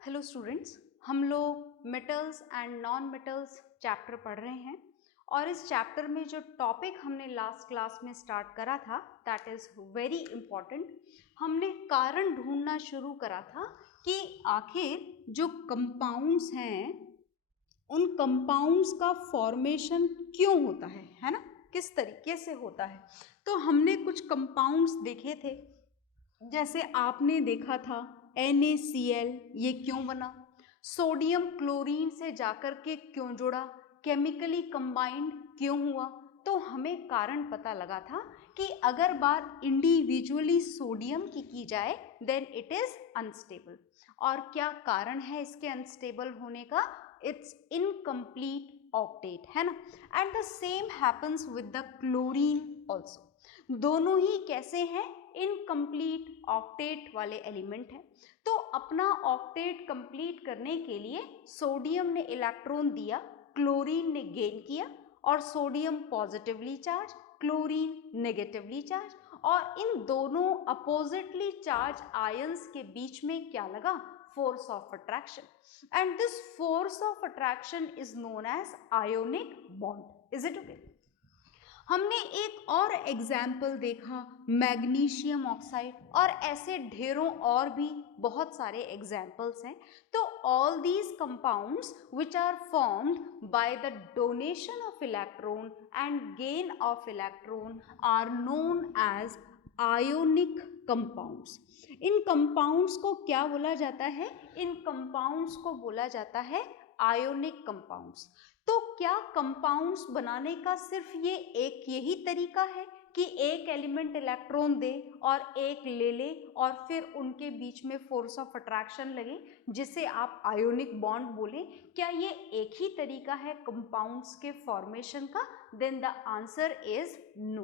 Hello students, हम लोग metals and non metals chapter पढ़ रहे हैं और इस चैप्टर में जो टॉपिक हमने लास्ट क्लास में स्टार्ट करा था दैट इज़ वेरी इम्पॉर्टेंट। हमने कारण ढूंढना शुरू करा था कि आखिर जो कंपाउंड्स हैं उन कंपाउंड्स का फॉर्मेशन क्यों होता है ना, किस तरीके से होता है। तो हमने कुछ कंपाउंड्स देखे थे, जैसे आपने देखा था NaCl, ये क्यों बना, सोडियम क्लोरीन से जाकर के क्यों जुड़ा, केमिकली कंबाइंड क्यों हुआ। तो हमें कारण पता लगा था कि अगर बात इंडिविजुअली सोडियम की जाए देन इट इज अनस्टेबल। और क्या कारण है इसके अनस्टेबल होने का? इट्स इनकम्प्लीट ऑक्टेट, है ना। And the same happens with the chlorine also. दोनों ही कैसे हैं? इनकम्प्लीट ऑक्टेट वाले एलिमेंट है। तो अपना ऑक्टेट कंप्लीट करने के लिए सोडियम ने इलेक्ट्रॉन दिया, क्लोरीन ने गेन किया, और sodium positively charge, chlorine negatively charge, और इन दोनों अपोजिटली चार्ज आयंस के बीच में क्या लगा? Force of attraction. And this force of attraction is known as ionic bond. Is it okay? हमने एक और एग्जाम्पल देखा मैग्नीशियम ऑक्साइड, और ऐसे ढेरों और भी बहुत सारे एग्जाम्पल्स हैं। तो all these compounds which are formed by the donation of electron and gain of electron are known as ionic compounds. इन कंपाउंड्स को क्या बोला जाता है? इन कंपाउंड्स को बोला जाता है आयोनिक कंपाउंड्स। तो क्या कंपाउंड्स बनाने का सिर्फ ये एक यही तरीका है कि एक एलिमेंट इलेक्ट्रॉन दे और एक ले ले और फिर उनके बीच में फोर्स ऑफ अट्रैक्शन लगे जिसे आप आयोनिक बॉन्ड बोले? क्या ये एक ही तरीका है कंपाउंड्स के फॉर्मेशन का? Then the answer is no.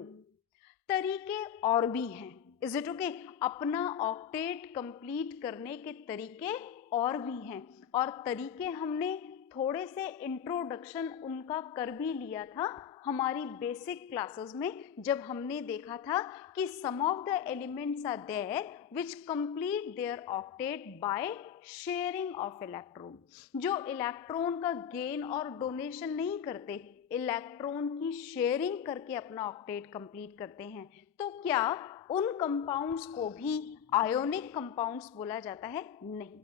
तरीके और भी हैं। Is it okay? अपना ऑक्टेट कंप्लीट करने के तरीके और भी हैं, और तरीके हमने थोड़े से इंट्रोडक्शन उनका कर भी लिया था हमारी बेसिक क्लासेस में, जब हमने देखा था कि some of the elements are there which complete their octet by sharing of electron. जो इलेक्ट्रॉन का गेन और डोनेशन नहीं करते, इलेक्ट्रॉन की शेयरिंग करके अपना ऑक्टेट कंप्लीट करते हैं। तो क्या उन कंपाउंड्स को भी आयोनिक कंपाउंड्स बोला जाता है? नहीं,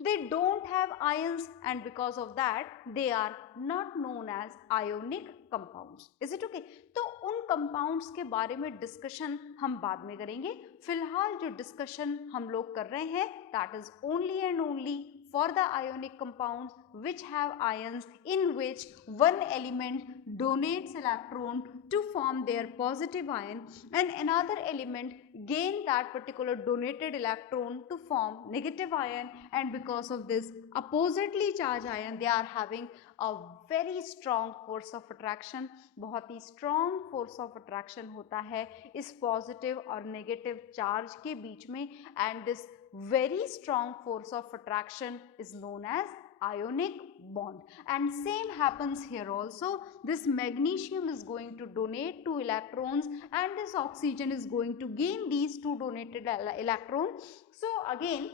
they don't have ions and because of that they are not known as ionic compounds. is it okay? तो उन कंपाउंड्स के बारे में डिस्कशन हम बाद में करेंगे। फिलहाल जो डिस्कशन हम लोग कर रहे हैं that is only and only for the ionic compounds which have ions in which one element donates electron to form their positive ion and another element gain that particular donated electron to form negative ion, and because of this oppositely charged ion they are having a very strong force of attraction। बहुत ही strong force of attraction होता है इस positive और negative charge के बीच में, and this very strong force of attraction is known as ionic bond। And same happens here also. This magnesium is going to donate 2 electrons and this oxygen is going to gain these 2 donated electrons. So again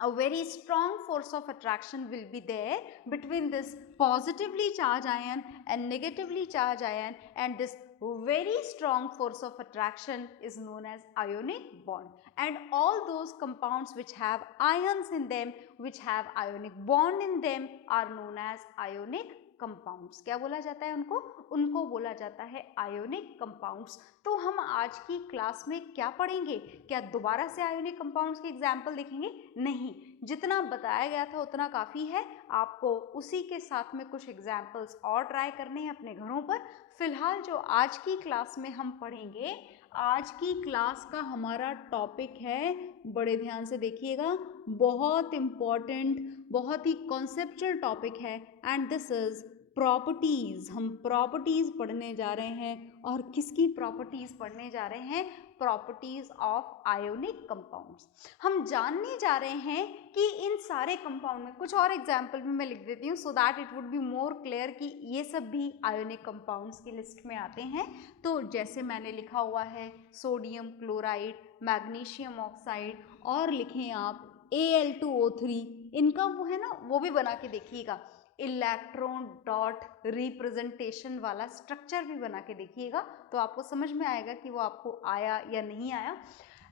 a very strong force of attraction will be there between this positively charged ion and negatively charged ion, and this very strong force of attraction is known as ionic bond। And all those compounds which have ions in them, which have ionic bond in them, are known as ionic compounds. क्या बोला जाता है उनको? उनको बोला जाता है ionic compounds. तो हम आज की क्लास में क्या पढ़ेंगे? क्या दोबारा से आयोनिक कंपाउंड्स के एग्जाम्पल देखेंगे? नहीं, जितना बताया गया था उतना काफ़ी है। आपको उसी के साथ में कुछ एग्जाम्पल्स और ट्राई करने हैं अपने घरों पर। फिलहाल जो आज की क्लास में हम पढ़ेंगे, आज की क्लास का हमारा टॉपिक है, बड़े ध्यान से देखिएगा, बहुत इम्पॉर्टेंट, बहुत ही कॉन्सेप्चुअल टॉपिक है, एंड दिस इज प्रॉपर्टीज। हम प्रॉपर्टीज पढ़ने जा रहे हैं, और किसकी प्रॉपर्टीज पढ़ने जा रहे हैं? Properties of ionic compounds. हम जानने जा रहे हैं कि इन सारे कंपाउंड में, कुछ और एग्जाम्पल भी मैं लिख देती हूँ सो that it would be more clear कि ये सब भी आयोनिक कंपाउंड्स की लिस्ट में आते हैं। तो जैसे मैंने लिखा हुआ है सोडियम क्लोराइड, मैग्नीशियम ऑक्साइड, और लिखें आप Al2O3, इनका वो है ना, वो भी बना के देखिएगा, इलेक्ट्रॉन डॉट रिप्रेजेंटेशन वाला स्ट्रक्चर भी बना के देखिएगा, तो आपको समझ में आएगा कि वो आपको आया या नहीं आया।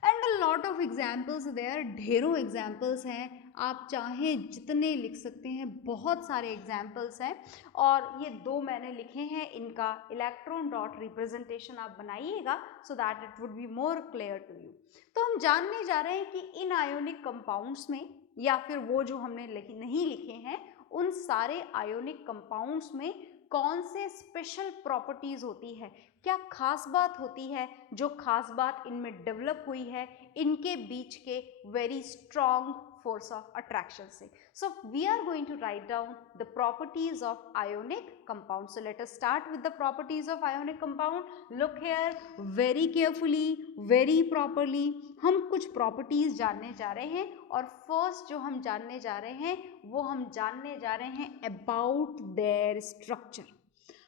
And a lot of examples there, ढेरों एग्जाम्पल्स हैं, आप चाहें जितने लिख सकते हैं, बहुत सारे एग्जाम्पल्स हैं। और ये दो मैंने लिखे हैं, इनका इलेक्ट्रॉन डॉट रिप्रेजेंटेशन आप बनाइएगा so that it would be more clear to you. तो हम जानने जा रहे हैं कि इन आयोनिक कंपाउंड्स में, या फिर वो जो हमने नहीं लिखे हैं, उन सारे आयोनिक कंपाउंड्स में कौन से स्पेशल प्रॉपर्टीज होती है, क्या खास बात होती है, जो खास बात इनमें डेवलप हुई है इनके बीच के very strong force of attraction से. So we are going to write down the properties of ionic compound. So let us start with the properties of ionic compound. Look here very carefully, very properly. हम कुछ properties जानने जा रहे हैं, और first जो हम जानने जा रहे हैं वो हम जानने जा रहे हैं about their structure.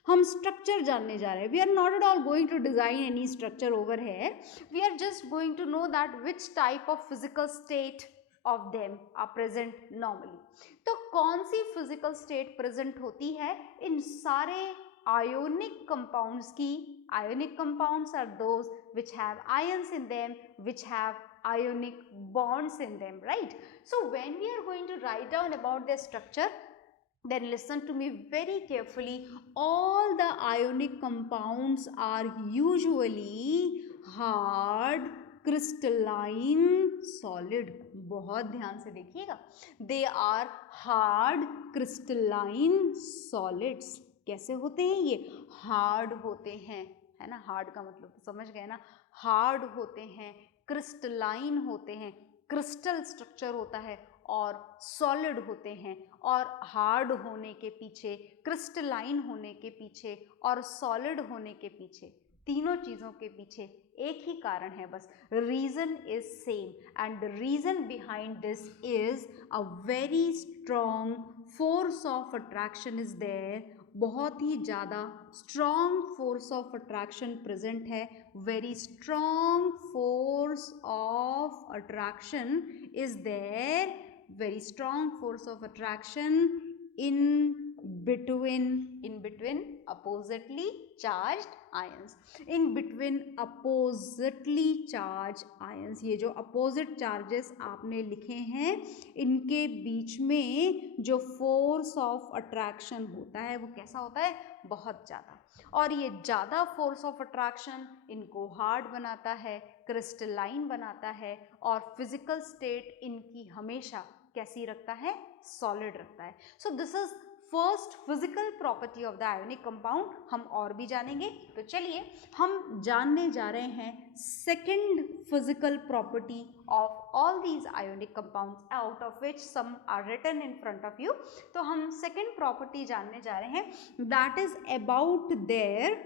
हम स्ट्रक्चर जानने जा रहे हैं. We are not at all going to design any structure over here. We are just going to know that which type of physical state of them are present normally. तो कौन सी physical state present होती है इन सारे ionic compounds की. Ionic compounds are those which have ions in them, which have ionic bonds in them, right? So when we are going to write down about their structure, then listen to me very carefully. All the ionic compounds are usually hard, crystalline, solid. बहुत ध्यान से देखिएगा. They are hard, crystalline solids. कैसे होते हैं ये? Hard होते हैं, है ना. हार्ड का मतलब तो समझ गए ना. हार्ड होते हैं, क्रिस्टलाइन होते हैं, क्रिस्टल स्ट्रक्चर होता है, और सॉलिड होते हैं. और हार्ड होने के पीछे, क्रिस्टलाइन होने के पीछे और सॉलिड होने के पीछे, तीनों चीज़ों के पीछे एक ही कारण है बस. Reason is same, and the reason behind this is a very strong force of attraction is there. बहुत ही ज़्यादा strong force of attraction present है. Very strong force of attraction is there, very strong force of attraction in between oppositely charged ions. In between oppositely charged ions, ये जो opposite charges आपने लिखे हैं, इनके बीच में जो force of attraction होता है वो कैसा होता है? बहुत ज़्यादा. और ये ज़्यादा फोर्स ऑफ अट्रैक्शन इनको हार्ड बनाता है, क्रिस्टलाइन बनाता है, और फिजिकल स्टेट इनकी हमेशा कैसी रखता है? सॉलिड रखता है. सो this is first physical property of the ionic compound. हम और भी जानेंगे. तो चलिए हम जानने जा रहे हैं second physical property of all these ionic compounds, out of which some are written in front of you. तो हम सेकेंड प्रॉपर्टी जानने जा रहे हैं, that is about their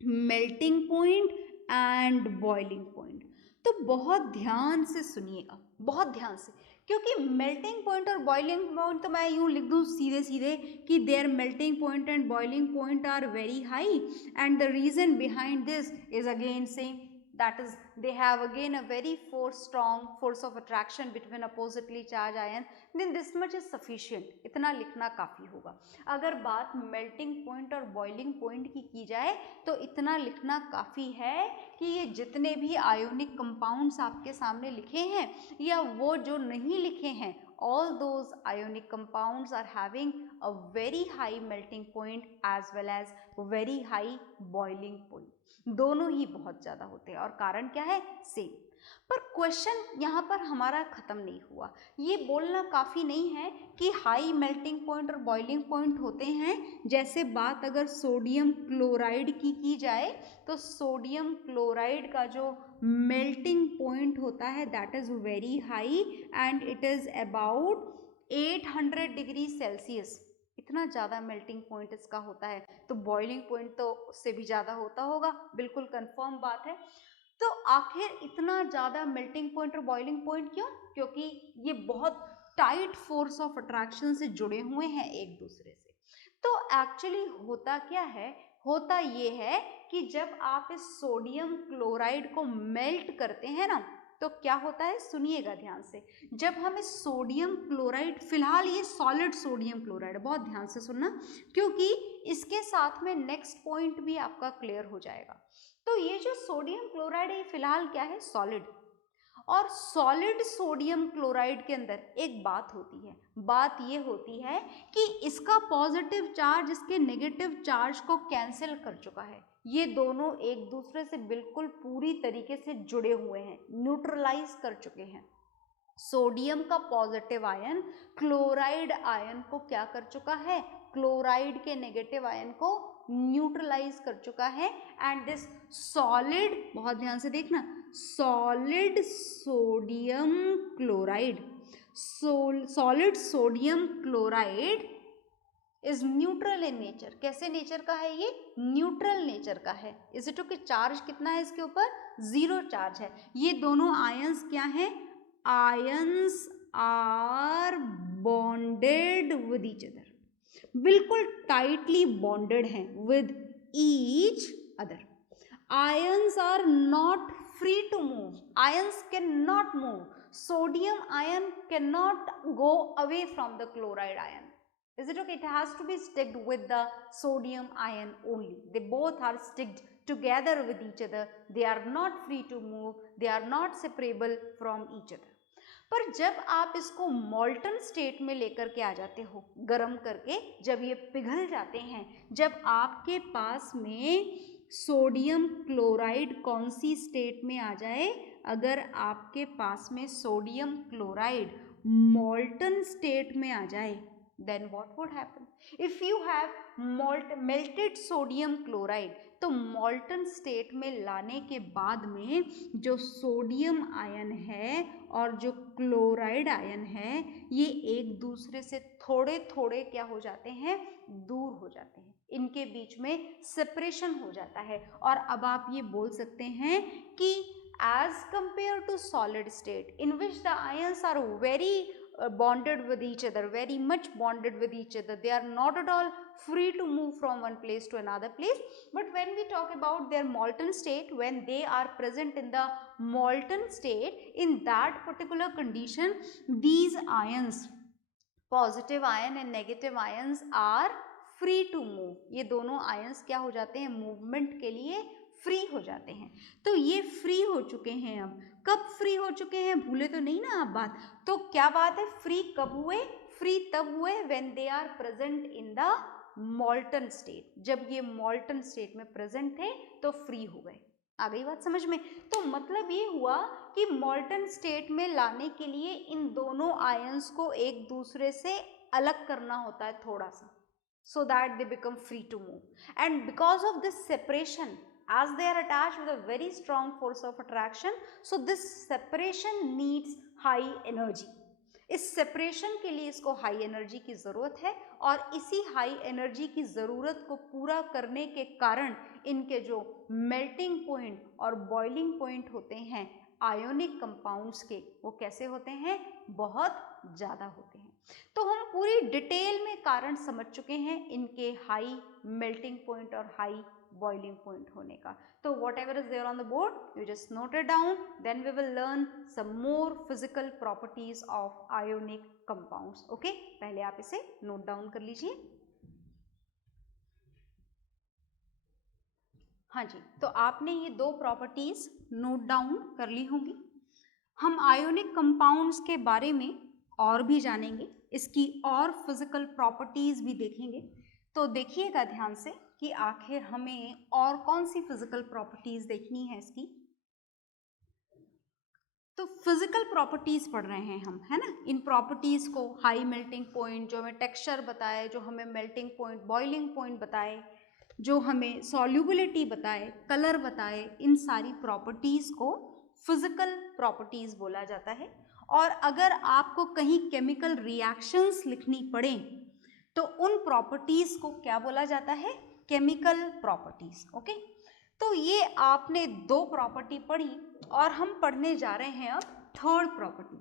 melting point and boiling point. तो बहुत ध्यान से सुनिएगा, बहुत ध्यान से, क्योंकि मेल्टिंग पॉइंट और बॉइलिंग पॉइंट तो मैं यूँ लिख दूँ सीधे सीधे कि their melting point and boiling point are very high, and the reason behind this is again same, that is they have again a very strong force of attraction between oppositely charged ion. Then this much is sufficient. इतना लिखना काफ़ी होगा. अगर बात melting point और boiling point की जाए तो इतना लिखना काफ़ी है कि ये जितने भी ionic compounds आपके सामने लिखे हैं या वो जो नहीं लिखे हैं, all those ionic compounds are having a very high melting point as well as very high boiling point. दोनों ही बहुत ज़्यादा होते हैं. और कारण क्या है? सेम. पर क्वेश्चन यहाँ पर हमारा ख़त्म नहीं हुआ. ये बोलना काफ़ी नहीं है कि हाई मेल्टिंग पॉइंट और बॉइलिंग पॉइंट होते हैं. जैसे बात अगर सोडियम क्लोराइड की जाए तो सोडियम क्लोराइड का जो मेल्टिंग पॉइंट होता है that is very high, and it is about 800 degree Celsius. इतना ज़्यादा मेल्टिंग पॉइंट इसका होता है. तो बॉइलिंग पॉइंट तो उससे भी ज़्यादा होता होगा, बिल्कुल कंफर्म बात है. तो आखिर इतना ज़्यादा मेल्टिंग पॉइंट और बॉइलिंग पॉइंट क्यों? क्योंकि ये बहुत टाइट फोर्स ऑफ अट्रैक्शन से जुड़े हुए हैं एक दूसरे से. तो एक्चुअली होता क्या है? होता ये है कि जब आप इस सोडियम क्लोराइड को मेल्ट करते हैं ना, तो क्या होता है, सुनिएगा ध्यान से, जब हमें सोडियम क्लोराइड, फिलहाल ये सॉलिड सोडियम क्लोराइड, बहुत ध्यान से सुनना क्योंकि इसके साथ में नेक्स्ट पॉइंट भी आपका क्लियर हो जाएगा। तो ये जो सोडियम क्लोराइड है फिलहाल क्या है, सॉलिड, और सॉलिड सोडियम क्लोराइड के अंदर एक बात होती है, बात ये होती है कि इसका पॉजिटिव चार्ज इसके नेगेटिव चार्ज को कैंसिल कर चुका है। ये दोनों एक दूसरे से बिल्कुल पूरी तरीके से जुड़े हुए हैं, न्यूट्रलाइज कर चुके हैं। सोडियम का पॉजिटिव आयन क्लोराइड आयन को क्या कर चुका है, क्लोराइड के नेगेटिव आयन को न्यूट्रलाइज कर चुका है। एंड दिस सॉलिड, बहुत ध्यान से देखना, solid sodium chloride, solid sodium chloride is neutral in nature. कैसे नेचर का है ये, न्यूट्रल नेचर का है। इज इट ओके, चार्ज कितना है इसके ऊपर, 0 चार्ज है। ये दोनों आयंस क्या हैं, ions are bonded with each other, बिल्कुल टाइटली बॉन्डेड हैं with each other. Ions are not free to move, ions can not move, sodium ion cannot go away from the chloride ion. Is it okay? It has to be sticked with the sodium ion only. They both are sticked together with each other. They are not free to move. They are not separable from each other. पर जब आप इसको मॉल्टन state में लेकर के आ जाते हो, गर्म करके जब ये पिघल जाते हैं, जब आपके पास में सोडियम क्लोराइड कौन सी स्टेट में आ जाए, अगर आपके पास में सोडियम क्लोराइड मॉल्टन स्टेट में आ जाए, then what would happen? If you have melted sodium chloride, तो मॉल्टन स्टेट में लाने के बाद में जो सोडियम आयन है और जो क्लोराइड आयन है, ये एक दूसरे से थोड़े थोड़े क्या हो जाते हैं, दूर हो जाते हैं, इनके बीच में सेपरेशन हो जाता है। और अब आप ये बोल सकते हैं कि as compared to solid state in which the ions are very bonded with each other, very much bonded with each other, they are not at all free to move from one place to another place. But when we talk about their molten state, when they are present in the molten state, in that particular condition, these ions, positive ion and negative ions, are free to move. ये दोनों ions क्या हो जाते हैं, movement के लिए free हो जाते हैं। तो ये फ्री हो चुके हैं। अब कब फ्री हो चुके हैं, भूले तो नहीं ना आप बात। तो क्या बात है, फ्री कब हुए, फ्री तब हुए when they are present in the molten state. जब ये मॉल्टन स्टेट में प्रेजेंट थे तो फ्री हो गए। आ गई बात समझ में। तो मतलब ये हुआ कि मॉल्टन स्टेट में लाने के लिए इन दोनों आयंस को एक दूसरे से अलग करना होता है थोड़ा सा, so that they become free to move. And because of this separation, as they are attached with a very strong force of attraction, so this separation needs high energy. इस सेपरेशन के लिए इसको हाई एनर्जी की ज़रूरत है, और इसी high energy की ज़रूरत को पूरा करने के कारण इनके जो मेल्टिंग पॉइंट और बॉइलिंग पॉइंट होते हैं आयोनिक कंपाउंड्स के, वो कैसे होते हैं, बहुत ज़्यादा होते हैं। तो हम पूरी डिटेल में कारण समझ चुके हैं इनके हाई मेल्टिंग पॉइंट और हाई बॉइलिंग पॉइंट होने का। तो whatever is there on the board, you just note it down. Then we will learn some more physical properties of ionic compounds. Okay? पहले आप इसे नोट डाउन कर लीजिए। हाँ जी, तो आपने ये 2 प्रॉपर्टीज नोट डाउन कर ली होंगी। हम आयोनिक कंपाउंड्स के बारे में और भी जानेंगे, इसकी और फिजिकल प्रॉपर्टीज भी देखेंगे। तो देखिएगा ध्यान से कि आखिर हमें और कौन सी फिजिकल प्रॉपर्टीज देखनी है इसकी। तो फिजिकल प्रॉपर्टीज पढ़ रहे हैं हम, है ना। इन प्रॉपर्टीज को, हाई मेल्टिंग पॉइंट जो हमें टेक्सचर बताए, जो हमें मेल्टिंग पॉइंट, बॉइलिंग पॉइंट बताए, जो हमें सॉल्युबिलिटी बताए, कलर बताए, इन सारी प्रॉपर्टीज को फिजिकल प्रॉपर्टीज बोला जाता है। और अगर आपको कहीं केमिकल रिएक्शंस लिखनी पड़े तो उन प्रॉपर्टीज को क्या बोला जाता है, केमिकल प्रॉपर्टीज। ओके, तो ये आपने 2 प्रॉपर्टी पढ़ी और हम पढ़ने जा रहे हैं अब third property.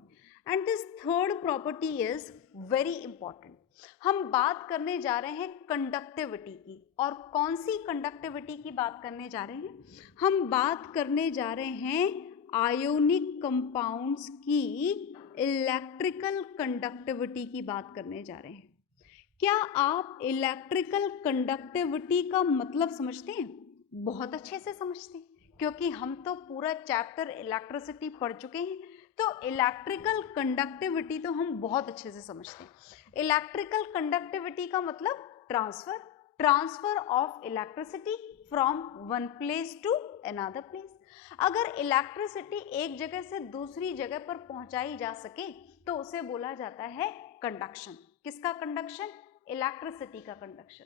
And this third property is very important. हम बात करने जा रहे हैं कंडक्टिविटी की। और कौन सी कंडक्टिविटी की बात करने जा रहे हैं, हम बात करने जा रहे हैं आयोनिक कंपाउंड्स की इलेक्ट्रिकल कंडक्टिविटी की बात करने जा रहे हैं। क्या आप इलेक्ट्रिकल कंडक्टिविटी का मतलब समझते हैं? बहुत अच्छे से समझते हैं, क्योंकि हम तो पूरा चैप्टर इलेक्ट्रिसिटी पढ़ चुके हैं, तो इलेक्ट्रिकल कंडक्टिविटी तो हम बहुत अच्छे से समझते हैं। इलेक्ट्रिकल कंडक्टिविटी का मतलब transfer of electricity from one place to another place. अगर इलेक्ट्रिसिटी एक जगह से दूसरी जगह पर पहुंचाई जा सके तो उसे बोला जाता है कंडक्शन। किसका कंडक्शन? इलेक्ट्रिसिटी का कंडक्शन।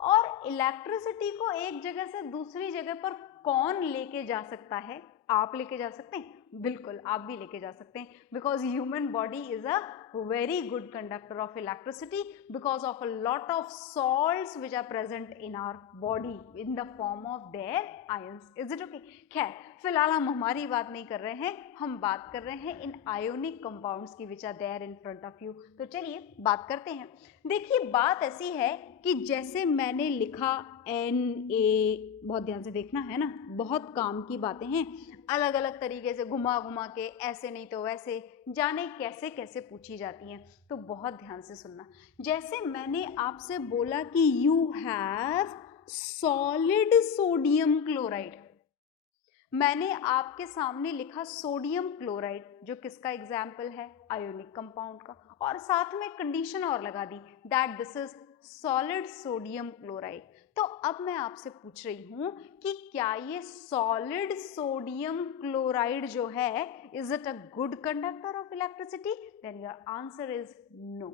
और इलेक्ट्रिसिटी को एक जगह से दूसरी जगह पर कौन लेके जा सकता है? आप लेके जा सकते हैं? बिल्कुल, आप भी लेके जा सकते हैं, because human body is a very good conductor of electricity because of a lot of salts which are present in our body in the form of their ions. Is it okay? खैर, फिलहाल हम हमारी बात नहीं कर रहे हैं, हम बात कर रहे हैं इन आयोनिक कंपाउंड्स की which are there in front of you. तो चलिए बात करते हैं। देखिए, बात ऐसी है कि जैसे मैंने लिखा Na, बहुत ध्यान से देखना है ना, बहुत काम की बातें हैं, अलग अलग तरीके से घुमा घुमा के, ऐसे नहीं तो वैसे, जाने कैसे कैसे पूछी जाती हैं, तो बहुत ध्यान से सुनना। जैसे मैंने आपसे बोला कि you have solid sodium chloride, मैंने आपके सामने लिखा सोडियम क्लोराइड, जो किसका एग्जाम्पल है? आयोनिक कंपाउंड का, और साथ में कंडीशन और लगा दी that this is solid sodium chloride. तो अब मैं आपसे पूछ रही हूं कि क्या ये सॉलिड सोडियम क्लोराइड जो है, is it a good conductor of electricity? Then your answer is no.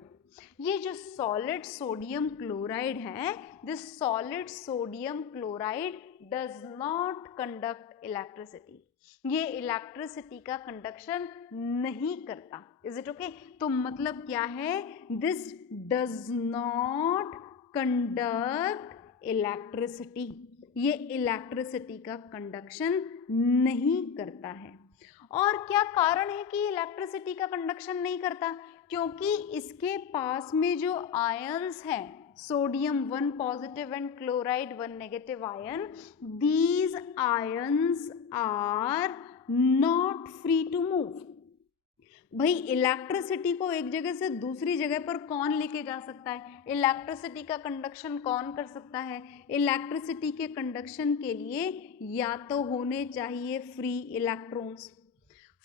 ये जो सॉलिड सोडियम क्लोराइड है, this solid sodium chloride does not conduct electricity. ये इलेक्ट्रिसिटी का कंडक्शन नहीं करता। Is it okay? तो मतलब क्या है? This does not conduct electricity. ये इलेक्ट्रिसिटी का कंडक्शन नहीं करता है। और क्या कारण है कि इलेक्ट्रिसिटी का कंडक्शन नहीं करता? क्योंकि इसके पास में जो आयंस हैं, sodium 1 positive and chloride 1 negative ion, these ions are not free to move। भाई, इलेक्ट्रिसिटी को एक जगह से दूसरी जगह पर कौन लेके जा सकता है? इलेक्ट्रिसिटी का कंडक्शन कौन कर सकता है? इलेक्ट्रिसिटी के कंडक्शन के लिए या तो होने चाहिए फ्री इलेक्ट्रॉन्स,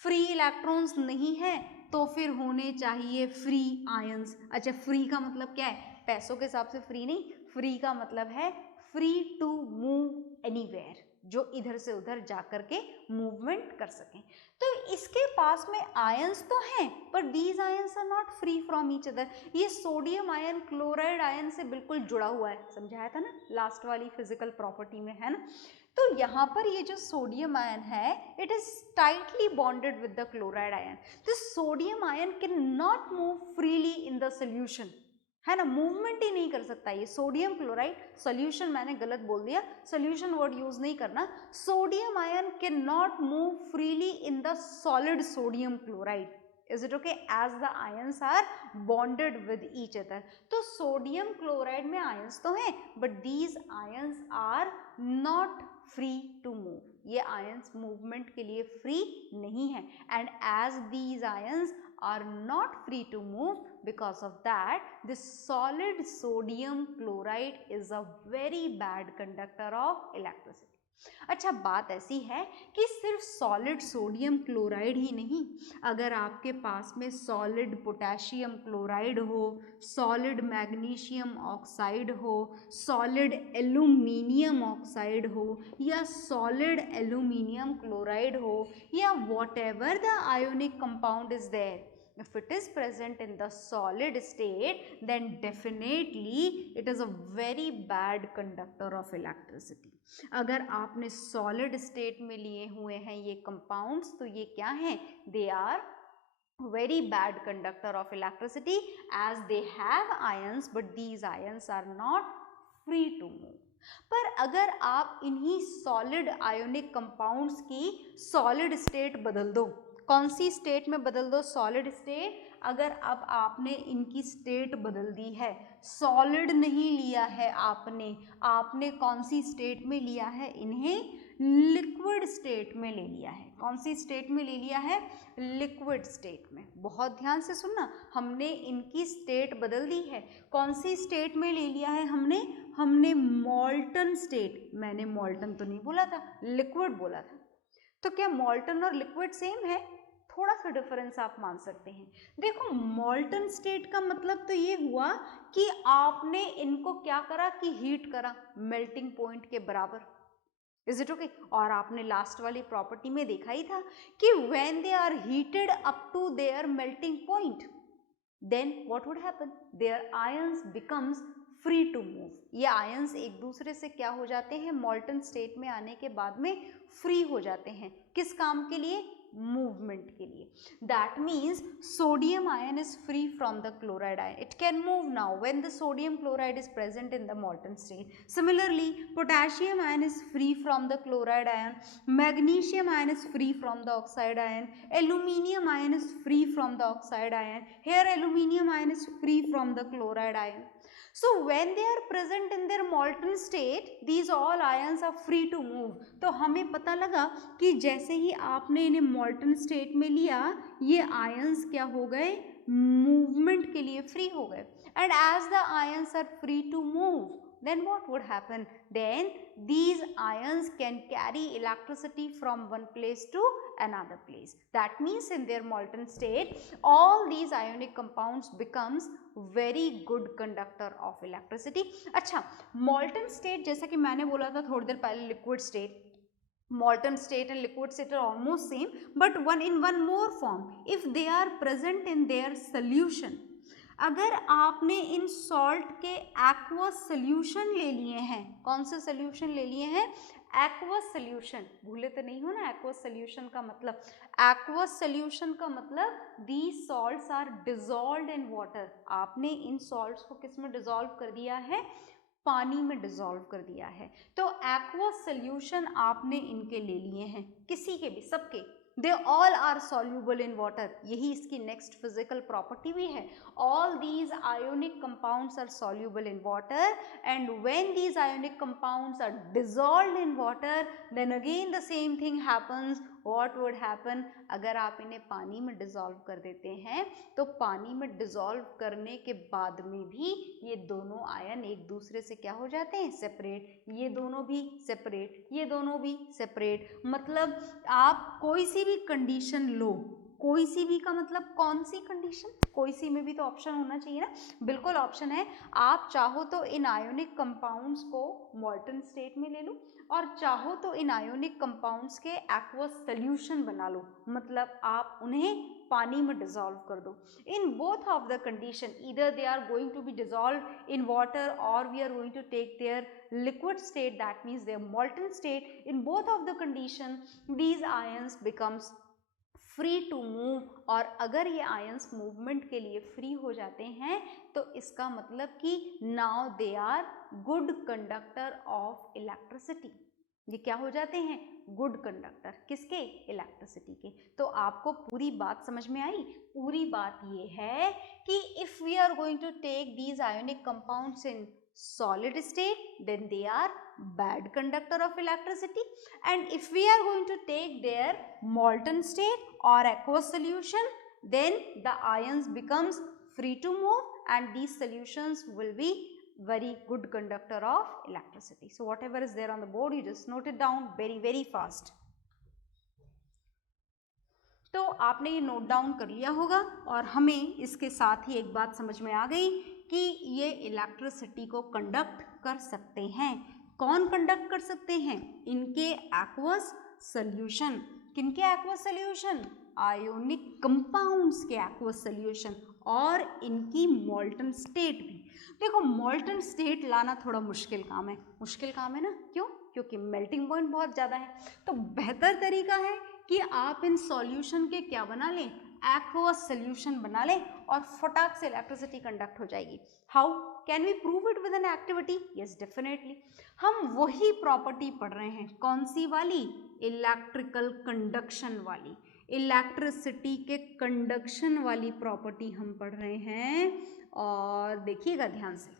फ्री इलेक्ट्रॉन्स नहीं है तो फिर होने चाहिए फ्री आयंस। अच्छा, फ्री का मतलब क्या है? पैसों के हिसाब से फ्री नहीं, फ्री का मतलब है फ्री टू मूव एनीवेयर, जो इधर से उधर जा करके मूवमेंट कर सकें। तो इसके पास में आयंस तो हैं, पर these ions are not free from each other. ये सोडियम आयन क्लोराइड आयन से बिल्कुल जुड़ा हुआ है, समझाया था ना लास्ट वाली फिजिकल प्रॉपर्टी में, है ना? तो यहाँ पर ये जो सोडियम आयन है, it is tightly bonded with the chloride ion. This sodium ion can not move freely in the solution, है ना, मूवमेंट ही नहीं कर सकता ये सोडियम क्लोराइड। सोल्यूशन मैंने गलत बोल दिया, सोल्यूशन वर्ड यूज नहीं करना। Sodium ion can not move freely in the solid sodium chloride. Is it okay? As the ions are bonded with each other. तो सोडियम क्लोराइड में आयंस तो हैं, but these ions are not free to move. ये ions movement के लिए free नहीं है, and as these ions are not free to move, because of that this solid sodium chloride is a very bad conductor of electricity. अच्छा, बात ऐसी है कि सिर्फ सॉलिड सोडियम क्लोराइड ही नहीं, अगर आपके पास में सॉलिड पोटेशियम क्लोराइड हो, सॉलिड मैग्नीशियम ऑक्साइड हो, सॉलिड एल्यूमिनियम ऑक्साइड हो, या सॉलिड एल्यूमिनियम क्लोराइड हो, या whatever the ionic compound is there, if it is present in the solid state, then definitely it is a very bad conductor of electricity. अगर आपने solid state में लिए हुए हैं ये compounds, तो ये क्या हैं? They are very bad conductor of electricity as they have ions, but these ions are not free to move. पर अगर आप इन्हीं सॉलिड आयोनिक कंपाउंड्स की सॉलिड स्टेट बदल दो, कौन सी स्टेट में बदल दो? Solid state. अगर अब आपने इनकी स्टेट बदल दी है, सॉलिड नहीं लिया है आपने कौन सी स्टेट में लिया है? इन्हें लिक्विड स्टेट में ले लिया है। कौन सी स्टेट में ले लिया है? लिक्विड स्टेट में। बहुत ध्यान से सुनना, हमने इनकी स्टेट बदल दी है। कौन सी स्टेट में ले लिया है हमने मॉल्टन स्टेट। मैंने मॉल्टन तो नहीं बोला था, लिक्विड बोला था। तो क्या मॉल्टन और लिक्विड सेम है? थोड़ा सा डिफरेंस आप मान सकते हैं। देखो, मॉल्टन स्टेट का मतलब तो ये हुआ कि आपने इनको क्या करा कि हीट करा मेल्टिंग पॉइंट के बराबर। Is it okay? और आपने लास्ट वाली प्रॉपर्टी में देखा ही था कि when they are heated up to their melting point, then what would happen? Their ions becomes free to move. ये आयंस एक दूसरे से क्या हो जाते हैं? मॉल्टन स्टेट में आने के बाद में फ्री हो जाते हैं। किस काम के लिए? मूवमेंट के लिए। That means sodium ion is free from the chloride ion. It can move now when the sodium chloride is present in the molten state. Similarly, potassium ion is free from the chloride ion. Magnesium ion is free from the oxide ion. Aluminium ion is free from the oxide ion. Here aluminium ion is free from the chloride ion. So when they are present in their molten state, these all ions are free to move. तो हमें पता लगा कि जैसे ही आपने इन्हें molten state में लिया, ये ions क्या हो गए? मूवमेंट के लिए फ्री हो गए। And as the ions are free to move, then what would happen? Then these ions can carry electricity from one place to another place. That means in their molten state, all these ionic compounds becomes very good conductor of electricity. अच्छा, molten state जैसा कि मैंने बोला था थोड़ी देर पहले, liquid state, molten state and liquid state are almost same, but in one more form. If they are present in their solution, अगर आपने इन सॉल्ट के एक्वस सोल्यूशन ले लिए हैं, कौन से सोल्यूशन ले लिए हैं? Aqueous solution. भूले तो नहीं हो ना एक्वस सोल्यूशन का मतलब? एक्वस सोल्यूशन का मतलब these salts are dissolved in water. आपने इन सॉल्ट्स को किस में डिजॉल्व कर दिया है? पानी में डिजॉल्व कर दिया है। तो एक्वस सोल्यूशन आपने इनके ले लिए हैं, किसी के भी, सबके। They all are soluble in water. यही इसकी next physical property भी है। All these ionic compounds are soluble in water, and when these ionic compounds are dissolved in water, then again the same thing happens. What would happen? अगर आप इन्हें पानी में dissolve कर देते हैं, तो पानी में डिजॉल्व करने के बाद में भी ये दोनों आयन एक दूसरे से क्या हो जाते हैं? सेपरेट। ये दोनों भी सेपरेट, ये दोनों भी सेपरेट। मतलब आप कोई सी भी कंडीशन लो, कोई सी भी का मतलब कौन सी कंडीशन? कोई सी में भी तो ऑप्शन होना चाहिए ना। बिल्कुल ऑप्शन है। आप चाहो तो इन आयोनिक कंपाउंड्स को मॉल्टन स्टेट में ले लो, और चाहो तो इन आयोनिक कंपाउंड्स के एक्वस सोल्यूशन बना लो, मतलब आप उन्हें पानी में डिजॉल्व कर दो। In both of the condition, either they are going to be dissolve in water और we are going to take their liquid state, that means their molten state. In both of the condition, these ions becomes free to move. और अगर ये ions movement के लिए free हो जाते हैं, तो इसका मतलब कि now they are good conductor of electricity. ये क्या हो जाते हैं? Good conductor. किसके? इलेक्ट्रिसिटी के। तो आपको पूरी बात समझ में आई? पूरी बात ये है कि if we are going to take these ionic compounds in solid state, then they are bad conductor of electricity, and if we are going to take their molten state or aqueous solution, then the ions becomes free to move, and these solutions will be very good conductor of electricity. So whatever is there on the board, you just note it down very fast. तो आपने ये note down कर लिया होगा, और हमें इसके साथ ही एक बात समझ में आ गई कि ये इलेक्ट्रिसिटी को कंडक्ट कर सकते हैं। कौन कंडक्ट कर सकते हैं? इनके एक्वस सोल्यूशन। किनके एक्वस सोल्यूशन? आयोनिक कंपाउंड्स के एक्वस सोल्यूशन, और इनकी मॉल्टन स्टेट भी। देखो, मॉल्टन स्टेट लाना थोड़ा मुश्किल काम है। मुश्किल काम है ना? क्यों? क्योंकि मेल्टिंग पॉइंट बहुत ज़्यादा है। तो बेहतर तरीका है कि आप इन सॉल्यूशन के क्या बना लें? एक्वस सोल्यूशन बना लें, और फटाक से इलेक्ट्रिसिटी कंडक्ट हो जाएगी। How can we prove it with an activity? Yes, definitely. हम वही प्रॉपर्टी पढ़ रहे हैं। कौन सी वाली? इलेक्ट्रिकल कंडक्शन वाली, इलेक्ट्रिसिटी के कंडक्शन वाली प्रॉपर्टी हम पढ़ रहे हैं। और देखिएगा ध्यान से,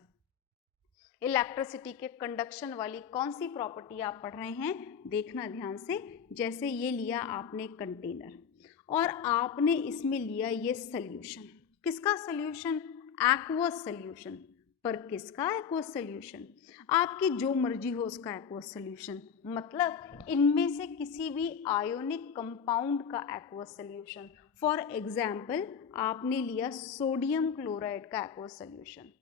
इलेक्ट्रिसिटी के कंडक्शन वाली कौन सी प्रॉपर्टी आप पढ़ रहे हैं, देखना ध्यान से। जैसे ये लिया आपने कंटेनर और आपने इसमें लिया ये सॉल्यूशन, किसका सॉल्यूशन, एक्वस सॉल्यूशन। पर किसका एक्वस सॉल्यूशन, आपकी जो मर्जी हो उसका एक्वस सॉल्यूशन, मतलब इनमें से किसी भी आयोनिक कंपाउंड का एक्वस सॉल्यूशन। फॉर एग्जाम्पल आपने लिया सोडियम क्लोराइड का एक्वस सॉल्यूशन।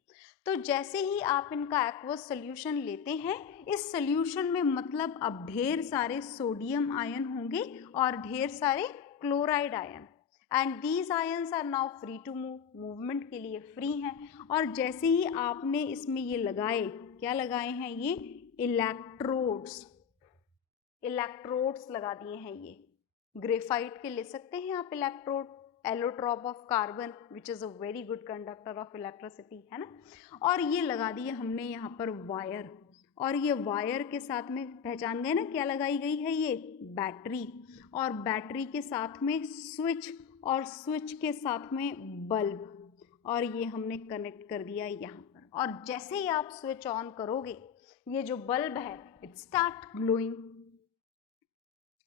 तो जैसे ही आप इनका एक्वस सॉल्यूशन लेते हैं, इस सॉल्यूशन में मतलब अब ढेर सारे सोडियम आयन होंगे और ढेर सारे chloride ion, and these ions are now free to move, movement के लिए फ्री हैं। और जैसे ही आपने इसमें ये लगाए, क्या लगाए हैं, ये इलेक्ट्रोड्स, इलेक्ट्रोड्स लगा दिए हैं। ये ग्रेफाइट के ले सकते हैं आप electrode, allotrope of carbon which is a very good conductor of electricity, है ना। और ये लगा दिए हमने यहाँ पर वायर, और ये वायर के साथ में पहचान गए ना क्या लगाई गई है, ये बैटरी, और बैटरी के साथ में स्विच, और स्विच के साथ में बल्ब, और ये हमने कनेक्ट कर दिया यहाँ पर। और जैसे ही आप स्विच ऑन करोगे, ये जो बल्ब है it start glowing,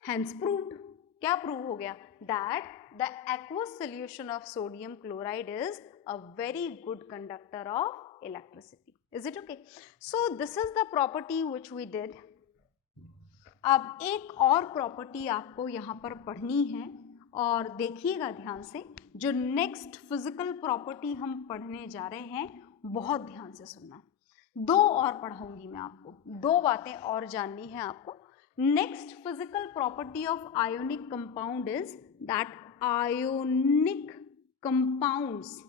hence proved. क्या प्रूव हो गया, that the aqueous solution of sodium chloride is a very good conductor of electricity. Is it okay? So this is the property which we did. अब एक और property आपको यहाँ पर पढ़नी है, और देखिएगा ध्यान से, जो नेक्स्ट फिजिकल प्रॉपर्टी हम पढ़ने जा रहे हैं, बहुत ध्यान से सुनना। दो और पढ़ाऊंगी मैं आपको, दो बातें और जाननी है आपको। Next physical property of ionic compound is that ionic compounds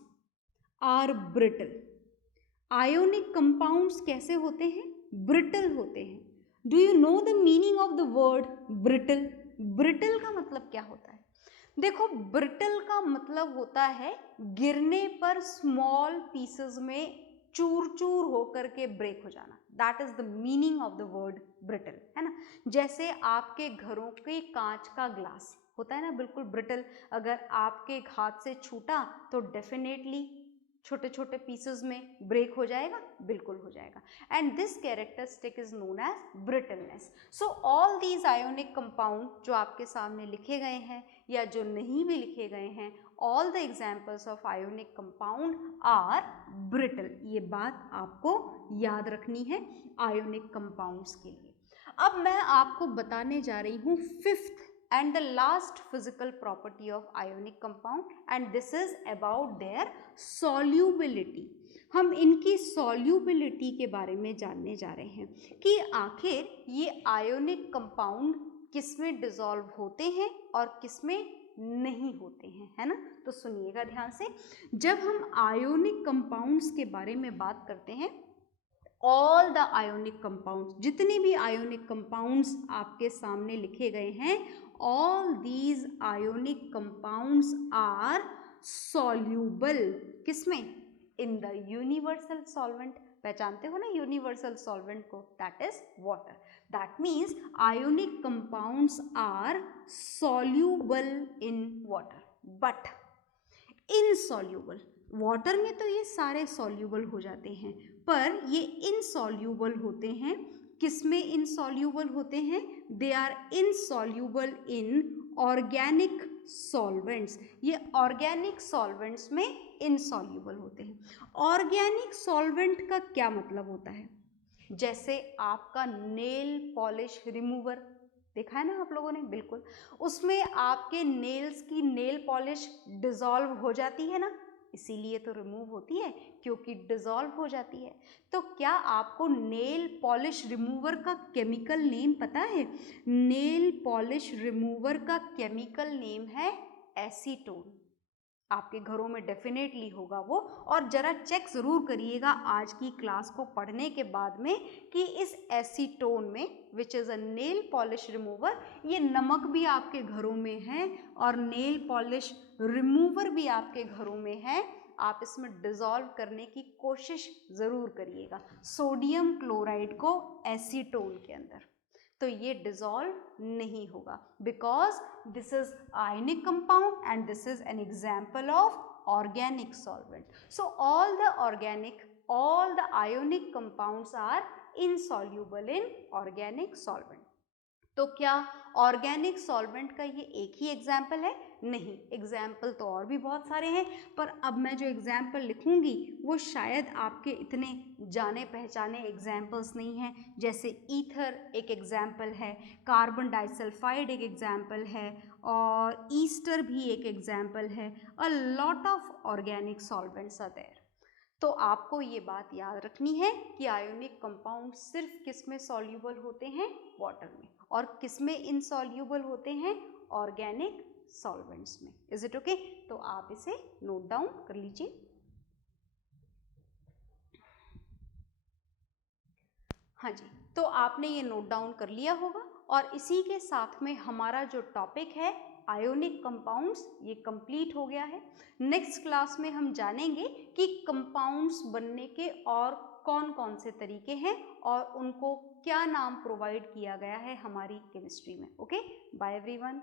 are brittle. Ionic compounds कैसे होते हैं, ब्रिटल होते हैं। Do you know the meaning of the word brittle? Brittle का मतलब क्या होता है? देखो, ब्रिटल का मतलब होता है गिरने पर स्मॉल पीसेस में चूर चूर होकर के ब्रेक हो जाना। That is the meaning of the word brittle, है ना। जैसे आपके घरों के कांच का ग्लास होता है ना, बिल्कुल ब्रिटल, अगर आपके हाथ से छूटा तो डेफिनेटली छोटे छोटे पीसेस में ब्रेक हो जाएगा, बिल्कुल हो जाएगा। And this characteristic is known as brittleness. So all these ionic compound जो आपके सामने लिखे गए हैं या जो नहीं भी लिखे गए हैं, all the examples of ionic compound are brittle. ये बात आपको याद रखनी है आयोनिक कंपाउंड्स के लिए। अब मैं आपको बताने जा रही हूँ fifth and the last physical property of ionic compound, and this is about their solubility। हम इनकी solubility के बारे में जानने जा रहे हैं कि आखिर ये ionic compound किसमें dissolve होते हैं और किसमें नहीं होते हैं, है ना। तो सुनिएगा ध्यान से, जब हम ionic compounds के बारे में बात करते हैं, ऑल द आयोनिक कंपाउंड्स, जितने भी आयोनिक कंपाउंड्स आपके सामने लिखे गए हैं, all these ionic compounds are soluble. किसमें? In the universal solvent. पहचानते हो ना यूनिवर्सल सॉल्वेंट को, that is water. That means ionic compounds are soluble in water, but insoluble. Water में तो ये सारे सॉल्यूबल हो जाते हैं, पर ये इनसॉल्यूबल होते हैं। किसमें इनसॉल्यूबल होते हैं? They are insoluble in organic solvents. ये ऑर्गेनिक सॉल्वेंट्स में इनसॉल्यूबल होते हैं। ऑर्गेनिक सॉल्वेंट का क्या मतलब होता है? जैसे आपका नेल पॉलिश रिमूवर देखा है ना आप लोगों ने, बिल्कुल, उसमें आपके नेल्स की नेल पॉलिश डिसॉल्व हो जाती है ना, इसीलिए तो रिमूव होती है, क्योंकि डिसॉल्व हो जाती है। तो क्या आपको नेल पॉलिश रिमूवर का केमिकल नेम पता है? नेल पॉलिश रिमूवर का केमिकल नेम है एसीटोन। आपके घरों में डेफिनेटली होगा वो, और जरा चेक ज़रूर करिएगा आज की क्लास को पढ़ने के बाद में कि इस एसीटोन में, which is a nail polish remover, ये नमक भी आपके घरों में है और नेल पॉलिश रिमूवर भी आपके घरों में है। आप इसमें डिसॉल्व करने की कोशिश ज़रूर करिएगा सोडियम क्लोराइड को एसीटोन के अंदर, तो ये डिसॉल्व नहीं होगा, because this is ionic compound and this is an example of organic solvent. So all the organic all the ionic compounds are insoluble in organic solvent. तो क्या ऑर्गेनिक सॉल्वेंट का ये एक ही एग्जाम्पल है? नहीं, एग्जाम्पल तो और भी बहुत सारे हैं, पर अब मैं जो एग्जाम्पल लिखूंगी वो शायद आपके इतने जाने पहचाने एग्जाम्पल्स नहीं हैं। जैसे ईथर एक एग्जाम्पल है, कार्बन डाइसल्फाइड एक एग्जाम्पल है, और ईस्टर भी एक एग्जाम्पल है। A lot of organic solvents are there. तो आपको ये बात याद रखनी है कि आयोनिक कंपाउंड सिर्फ किस में सॉल्यूबल होते हैं? वाटर में। और किस में इनसॉल्यूबल होते हैं? ऑर्गेनिक सॉल्वेंट्स में। Is it okay? तो आप इसे नोट डाउन कर लीजिए। हाँ जी, तो आपने ये नोट डाउन कर लिया होगा, और इसी के साथ में हमारा जो टॉपिक है आयोनिक कंपाउंड्स, ये कंप्लीट हो गया है। नेक्स्ट क्लास में हम जानेंगे कि कंपाउंड्स बनने के और कौन कौन से तरीके हैं और उनको क्या नाम प्रोवाइड किया गया है हमारी केमिस्ट्री में। Okay, bye everyone.